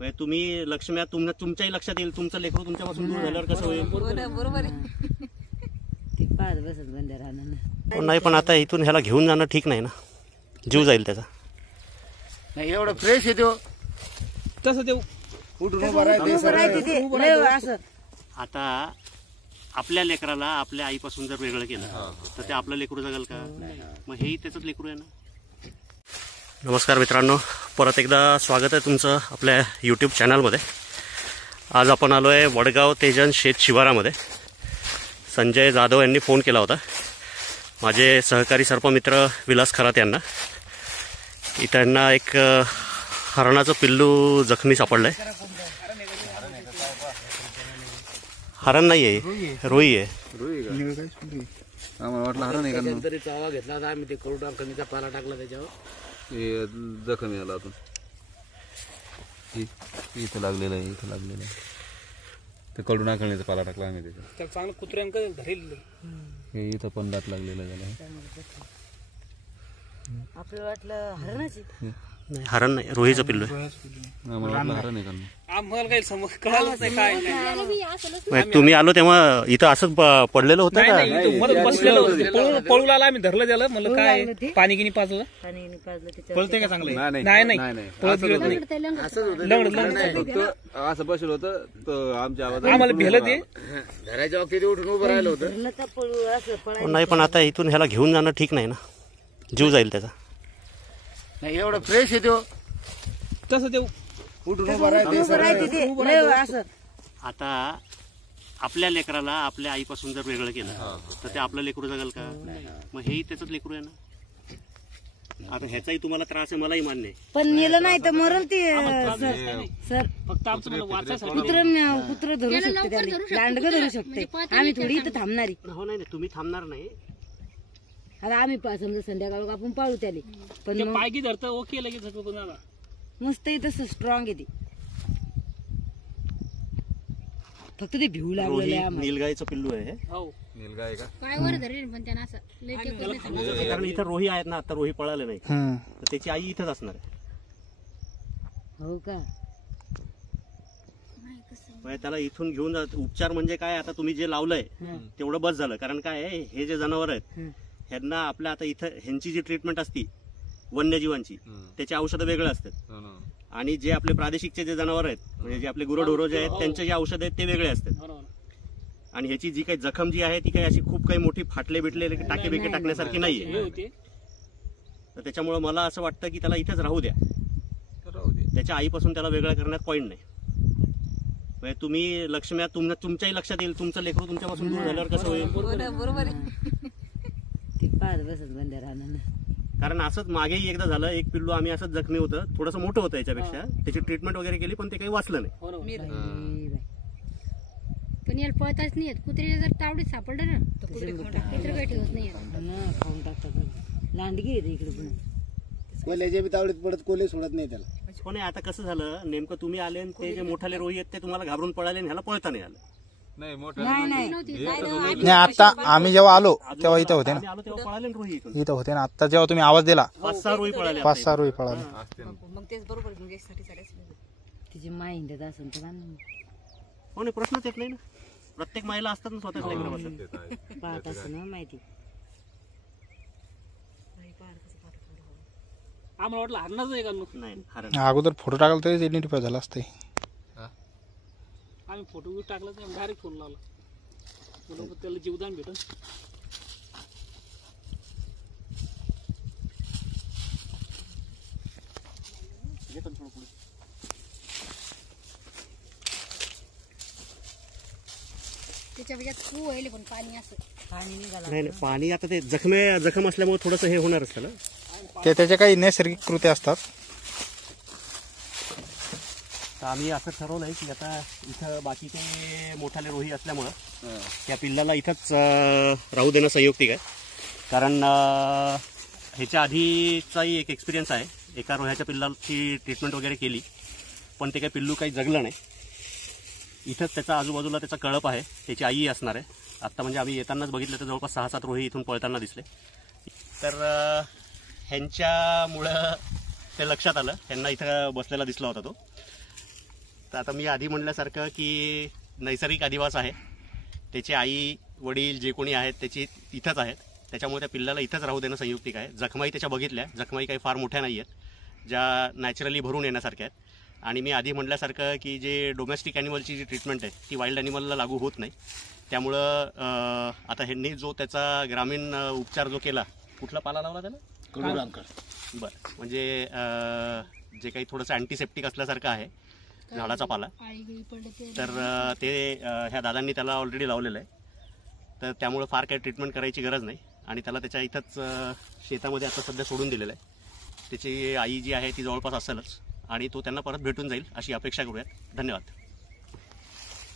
म्हणजे तुम्ही लक्ष्म्या तुमच्याही लक्षात येईल तुमचं लेकरू तुमच्यापासून दूर झाल्यावर कसं होईल. बरोबर आहे. ते पाच बसत बंद राहणार नाही, पण आता इथून ह्याला घेऊन जाणं ठीक नाही ना, जीव जाईल त्याचा. नाही एवढं फ्रेश येतो तसं ते उठून उभं राहते. आता आपल्या लेकराला आपल्या आईपासून जर वेगळं केलं तर ते आपलं लेकरू जगल का? मग हेही त्याचंच लेकरू आहे ना. नमस्कार मित्रांनो, परत एकदा स्वागत आहे तुमचं आपल्या यूट्यूब चॅनलमध्ये. आज आपण आलो आहे वडगाव तेजन शेत शिवारामध्ये. संजय जाधव यांनी फोन केला होता, माझे सहकारी सर्पमित्र विलास खरात यांना. इथं त्यांना एक हरणाचं पिल्लू जखमी सापडलं आहे. हरण नाही आहे, रोही आहे. आम्हाला वाटलं हरण आहे का तरी चावा घेतला होता आम्ही, ते करोडा कमीचा पाला टाकला त्याच्यावर, जखमी आला अजून. इथं लागलेलं आहे, इथं लागलेलं आहे. ते कडून आखळणीचा पाला टाकला आम्ही त्याच्यावर. तर चांगलं कुत्र्यांक धरेल. हे इथं पण दात लागलेलं झालं. आपल्याला वाटलं हरणाची. नाही, हरण नाही, रोहीचं पिल्लू आहे. आम्हाला वाटलं हरण आहे का. आम्हाला काही समज कळालंच नाही काय नाही. तुम्ही आलो तेव्हा इथं असंच पडलेलं होतं का? बसलेलं होतं, पळू लागला, आम्ही धरलं त्याला. म्हणलं काय पाणी गिनी पाजलं, पळते का चांगलं? नाही नाही पळत गिळत नाही. असं बसलं होतं तर आमच्या आवाज आम्हाला भेलं ते धरायच्या बाबतीत उठून उभं राहिलं होतं. नाही, पण आता इथून ह्याला घेऊन जाणं ठीक नाही ना, जीव जाईल त्याचा. नाही एवढं फ्रेश येतो तसं ते उठून उभं राहते. आता आपल्या लेकराला आपल्या आईपासून जर वेगळं केलं तर ते आपलं लेकरू जगल का? मग हेही त्याचंच लेकरू आहे ना. आता ह्याचाही तुम्हाला त्रास आहे, मलाही मान्य आहे. पण नेलं नाही तर मरण ते सर. फक्त आमचं मला वाचायसाठी कुत्र धरू शकते, त्याला दांडगं धरू शकते. आम्ही थोडी इथं थांबणारी. हो, नाही तुम्ही थांबणार नाही. आता आम्ही समजा संध्याकाळ आपण पाळू त्याला, पण मग पायकी धरतं ओके लगेच झालं. मस्त तसं स्ट्रॉंग आहे ते. फक्त ते भिऊ लागलेलं रोही आहे आम्हाला. नीलगाईचं पिल्लू आहे. हो, नीलगाय का पायवर धरेल पण त्यांना असं लय टेकून नाही चालत. कारण इथं रोही आहेत ना, आता रोही पळाले नाही तर त्याची आई इथंच असणार आहे. हो का? म्हणजे त्याला इथून घेऊन जा. उपचार म्हणजे काय, आता तुम्ही जे लावलंय तेवढं बस झालं. कारण काय आहे, हे जे जनावर आहेत ह्यांना आपल्या आता इथं ह्यांची जी ट्रीटमेंट असती वन्यजीवांची, त्याचे औषधं वेगळे असतात. आणि जे आपले प्रादेशिकचे जे जनावर आहेत, म्हणजे जे आपले गुरंढोरं जे आहेत त्यांचे जे औषध आहेत ते वेगळे असतात. आणि ह्याची जी काही जखम जी आहे ती काही अशी खूप काही मोठी फाटले बिटले टाके बिके टाकण्यासारखी नाहीये. तर त्याच्यामुळे मला असं वाटतं की त्याला इथेच राहू द्या. त्याच्या आईपासून त्याला वेगळं करण्यात पॉईंट नाही. म्हणजे तुम्ही लक्ष्म्या तुमच्याही लक्षात येईल तुमचं लेकरू तुमच्यापासून दूर झाल्यावर कसं होईल. बरोबर आहे. ते पाच बसत बंद राहणार. कारण असंच मागेही एकदा झालं, एक पिल्लू आम्ही असंच जखमी होतं, थोडंसं मोठं होतं याच्यापेक्षा. त्याची ट्रीटमेंट वगैरे केली पण ते काही वाचलं नाही. पण याला पळताच नाही येत. कुत्रे जर तावडीत सापडलं ना तर कुत्र काही ठेवत नाही. खाऊन टाकतात. लांडगी येते इकडे पुन्हा. कोल्याच्या बी तावडीत पडत, कोले सोडत नाही त्याला. हो, नाही आता कसं झालं नेमकं, तुम्ही आले आणि ते जे मोठाले रोही आहेत ते तुम्हाला घाबरून पळाले आणि ह्याला पळता नाही आलं. नाही आता आम्ही जेव्हा आलो तेव्हा इथं होते ना, आम्ही आलो तेव्हा पळाले रोही इथं होते ना. आता जेव्हा तुम्ही आवाज दिला 5-6 रोही पळाले. 5-6 रोही पळाले. मग तेच बरोबर तिची माइंड असेल तर हो, नाही प्रश्नच येत नाही ना. प्रत्येक महिला असतात ना स्वतःच लेकराबद्दल. पाहत असं ना माहिती. आम्हाला वाटलं हरणाच आहे का. नाही, हरण अगोदर फोटो टाकला तरी आयडेंटिफाय झाला असते. आम्ही फोटो टाकला तर डायरेक्ट फोन लावला, त्याला जीवदान भेटून. त्याच्या वेळात खूप व्हायले पण पाणी असं पाणी निघाला. नाही, पाणी आता ते जखम असल्यामुळे थोडंसं हे होणारच त्याला. ते त्याच्या काही नैसर्गिक कृत्या असतात. तर आम्ही असं ठरवलंय की आता इथं बाकीचे मोठाले रोही असल्यामुळं त्या पिल्लाला इथंच राहू देणं संयुक्तिक आहे. कारण ह्याच्या आधीचाही एक एक्सपिरियन्स आहे. एका रोह्याच्या पिल्लाची ट्रीटमेंट वगैरे केली पण ते काही पिल्लू काही जगलं नाही. इथंच त्याचा आजूबाजूला त्याचा कळप आहे, त्याची आई असणार आहे. आत्ता म्हणजे आम्ही येतानाच बघितलं तर जवळपास 6-7 रोही इथून पळताना दिसले. तर ह्यांच्यामुळं ते लक्षात आलं, ह्यांना इथं बसलेला दिसला होता तो. तर आता मी आधी म्हणल्यासारखं की नैसर्गिक अधिवास आहे. त्याचे आई वडील जे कोणी आहेत त्याची इथंच आहेत, त्याच्यामुळे त्या पिल्लाला इथंच राहू देणं संयुक्तिक आहे. जखमाई त्याच्या बघितल्या, जखमाई काही फार मोठ्या नाही आहेत, ज्या नॅचरली भरून येण्यासारख्या आहेत. आणि मी आधी म्हटल्यासारखं की जे डोमेस्टिक ॲनिमलची जी ट्रीटमेंट आहे ती वाईल्ड ॲनिमलला लागू होत नाही. त्यामुळं आता ह्यांनी जो त्याचा ग्रामीण उपचार जो केला, कुठला पाला लावला त्याला? बरं, म्हणजे जे काही थोडंसं अँटीसेप्टिक असल्यासारखं आहे, झाडाचा पाला. तर ते ह्या दादांनी त्याला ऑलरेडी लावलेलं आहे. तर त्यामुळं फार काही ट्रीटमेंट करायची गरज नाही. आणि त्याला त्याच्या इथंच शेतामध्ये आता सध्या सोडून दिलेलं आहे. त्याची आई जी आहे ती जवळपास असेलच आणि तो त्यांना परत भेटून जाईल अशी अपेक्षा करूयात. धन्यवाद.